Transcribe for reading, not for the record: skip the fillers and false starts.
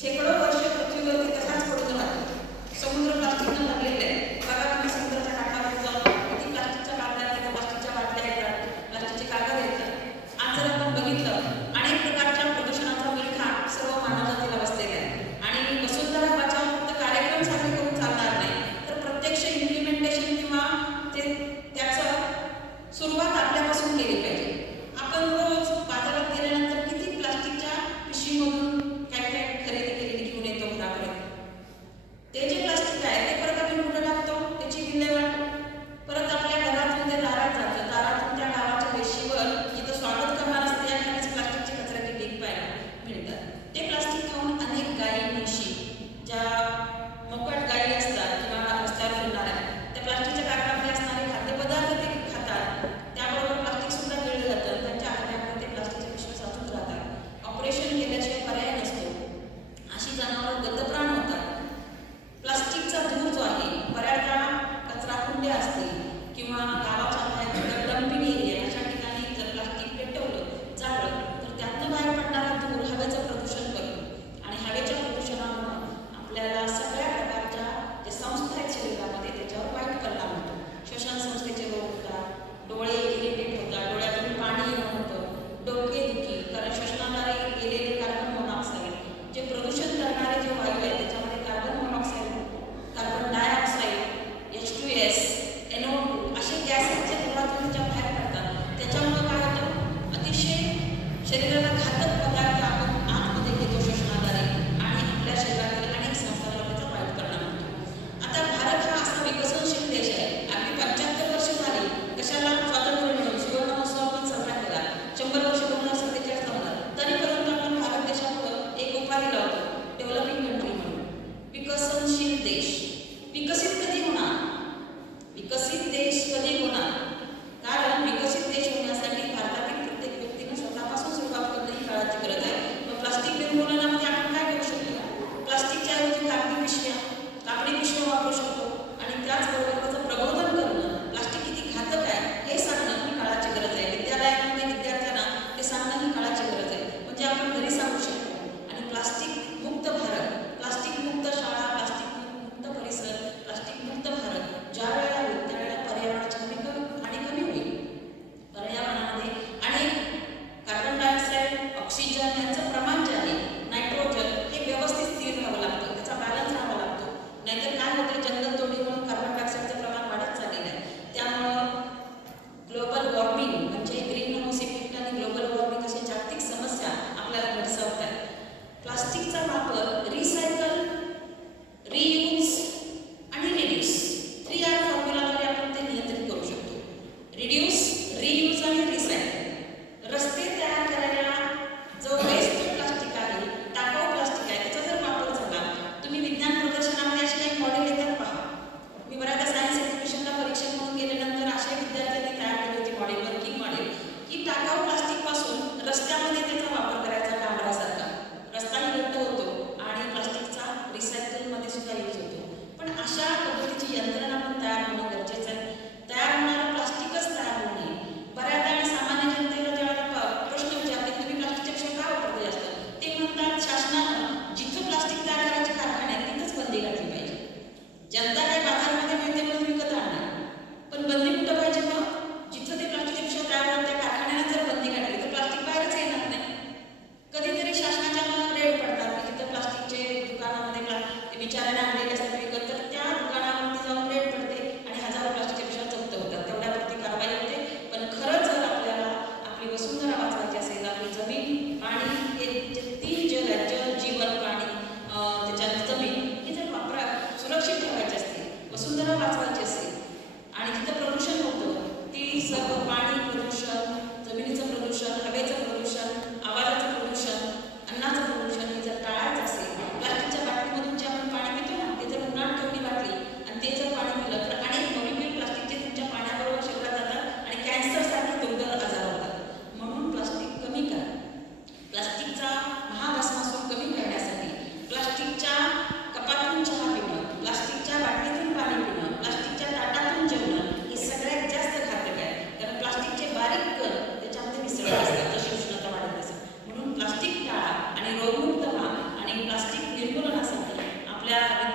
शेकडो वर्ष पृथ्वीवरती तसाच पडून राहतो. समुद्र प्लास्टिकनं भरलेला आहे. बघा तुम्ही समुद्राच्या काठावर जाऊन किती प्लास्टिकच्या बाटल्या येतात, प्लास्टिकच्या बाटल्या येतात, प्लास्टिकचे कागद येतात. आज जर आपण बघितलं अनेक प्रकारच्या प्रदूषणाचा विळखा सर्व मानवजातीला बसलेला आहे. आणि वसुंधरा बचाव फक्त कार्यक्रम साजरे करून चालणार नाही, तर प्रत्यक्ष इम्प्लिमेंटेशन किंवा त्याचं सुरुवात आपल्यापासून केली पाहिजे. आपण रोज बाजारात गेल्यानंतर किती प्लास्टिकच्या पिशवीमधून काय काय खरेदी केलेली घेऊन येतो घरापर्यंत. ते जे प्लास्टिक आहे ते परत आपण कुठं टाकतो, त्याची विल्हेवाट परत आपल्या घरातून ते दारात जातं. दारातून त्या गावाच्या वेशीवर जिथं स्वागत करणार असते या खालीच प्लास्टिकचे कचऱ्याचे ढीग पाहायला मिळतात. ते प्लास्टिक खाऊन अनेक गायी म्हशी ज्या मोकाट गायी असतात किंवा रस्त्यावर फिरणाऱ्या त्या प्लास्टिकच्या कागदामध्ये असणारे खाद्यपदार्थ ते खातात. त्याबरोबर प्लास्टिक सुद्धा गिळलं जातं. त्यांच्या आतड्यामध्ये ते प्लास्टिकच्या पिशव्या साचून राहतात. ऑपरेशन केल्याशिवाय पर्याय नसतो. अशी जनावरं गतप्राण होतात. प्लास्टिकचा धूर जो आहे, बऱ्याचदा कचरा कुंड्या असतील किंवा गावाच्या बाहेर डम्पिंग एरिया अशा ठिकाणी जर प्लास्टिक पेटवलं जाळलं तर त्यातनं बाहेर पडणारा धूर हवेचं प्रदूषण करतो. आणि हवेच्या प्रदूषणामुळे आपल्याला सगळ्या प्रकारच्या जे संस्था आहेत शरीरामध्ये त्याच्यावर वाईट परिणाम होतो. श्वसन संस्थेचे रोग होतात, डोळे इरिटेट होतात, डोळ्यातून पाणी येणं होतं, डोकेदुखी, कारण श्वसनाद्वारे गेलेले कार्बन मोनॉक्साईड जे प्रदूषण करणारे जे वायू आहेत त्याच्यामध्ये carbon monoxide, carbon dioxide, H2S, NO2 असे गॅसेस जे धुरातून त्याच्या बाहेर पडतात. त्याच्यामुळे काय होतं, अतिशय शरीराला घातक पदार्थ आपण आतमध्ये घेतो श्वसनाद्वारे आणि आपल्या शरीरातील अनेक संस्थांवर त्याचा वाईट परिणाम होतो. आता भारत हा असा विकसनशील देश आहे. अगदी 75 वर्ष झाली कशाला स्वातंत्र्य मिळून, सुवर्ण महोत्सव आपण साजरा केला, 100 वर्ष 2047 झालं, तरीपर्यंत आपण भारत देशापुढं एक उपाधी लावतो, डेव्हलपिंग कंट्री म्हणून. विकसनशील देश. विकसित कधी होणार? विकसित देश कधी होणार? कारण विकसित देश होण्यासाठी भारतातील प्रत्येक व्यक्तीने स्वतःपासून सुरुवात करणं ही काळाची गरज आहे. मग प्लास्टिक निर्मूलनामध्ये आपण काय करू शकतो? प्लास्टिकच्या ऐवजी कागदी पिशव्या, कापडी पिशव्या वापरू शकतो. आणि त्याचबरोबर त्याचं प्रबोधन करणं, प्लास्टिक किती घातक आहे हे सांगणं ही काळाची गरज आहे. विद्यालयामध्ये विद्यार्थ्यांना ते सांगणं ही काळाची गरज आहे. म्हणजे आपण घरी सांगू शकतो. आणि प्लास्टिक मुक्त भारत, प्लास्टिक मुक्त शाळा, प्लास्टिक मुक्त परिसर, प्लास्टिक मुक्त भारत ज्या वेळेला होईल त्यावेळेला पर्यावरणाची हानी कमी होईल. पर्यावरणामध्ये अनेक कार्बन डायऑक्साईड, ऑक्सिजन यांचं प्रमाण जे आहे, नायट्रोजन हे व्यवस्थित स्थिर राहावं लागतं, त्याचा बॅलन्स राहावा लागतो. नाहीतर काय होतं, जंगलतोडीमुळे कार्बन डायऑक्साईडचं प्रमाण वाढत चाललेलं आहे. त्यामुळं ग्लोबल वॉर्मिंग म्हणजे ग्रीन हाऊस इफेक्ट आणि ग्लोबल वॉर्मिंग अशी जागतिक समस्या आपल्याला भेडसावतात. प्लास्टिकचा वापर रिसायकल, रियूज आणि रिड्यूस 3R फॉर्म्युलाद्वारे आपण ते नियंत्रित करू शकतो. रिड्यूस, रियूज आणि रिसायकल. रस्ते तयार करायला जो वेस्ट प्लास्टिक आहे, टाकाऊ प्लास्टिक आहे, त्याचा जर वापर झाला, तुम्ही विज्ञान प्रदर्शनामध्ये अशी काही मॉडेल येतात पहा. मी बऱ्याचदा सायन्स एक्झिबिशनला परीक्षक म्हणून गेल्यानंतर अशा विद्यार्थ्यांनी तयार केली होती मॉडेल, वर्किंग मॉडेल, की टाकाऊ प्लास्टिकपासून रस्त्यामध्ये त्याचा वापर करायचा डांबरासारखा. रस्ताही घट्ट होतो आणि प्लास्टिकचा रिसायकलमध्ये सुद्धा यूज होतो. पण अशा पद्धतीची यंत्रणा पण तयार होणं गरजेचं आहे. तयार होणारं प्लास्टिकच तयार होऊ नये. बऱ्याचदा सामान्य जनतेला ज्यावेळेला प्रश्न विचारते की तुम्ही प्लास्टिकच्या पिशव्या का वापरते जास्त, ते म्हणतात शासनानं जिथं प्लास्टिक तयार करायचे कारखाने आहेत तिथंच बंदी घातली पाहिजे. जनता काय बाजारामध्ये मिळते म्हणून विकत आणणार, पण बंदी कुठं पाहिजे? मग जिथं ते प्लास्टिकच्या पिशव्या तयार होतात त्या कारखान्यानं जर बंदी घातली तर प्लास्टिक बाहेरच येणार नाही. कधीतरी शासनाच्या मनात रेड पडतात की जिथं प्लास्टिकचे दुकानामध्ये ते बिचाऱ्याने आणलेले असतात विकत, तर त्या दुकानावरती जाऊन रेड पडते आणि हजारो प्लास्टिकच्या पिशव्या जप्त होतात. तेवढ्यावरती कारवाई होते. पण खरंच जर आपल्याला आपली वसुंधरा वाचवायची असेल, आपली जमीन, पाणी हे जे 3 जग आहेत, जल, जीवन, पाणी, त्याच्यात जमीन, हे जर सुरक्षित ठेवायचे असतील, वसुंधरा वाचवायची असेल आणि जिथं प्रदूषण होतं ती सर्व पाणी प्रदूषण, जमिनीचं प्रदूषण, हवेचं प्रदूषण, आवाजाचं प्रदूषण, अन्नाचं प्रदूषण हे जर टाळायचं असेल, प्लास्टिकच्या बाटलीमधून जे आपण पाणी पितो ना आपल्या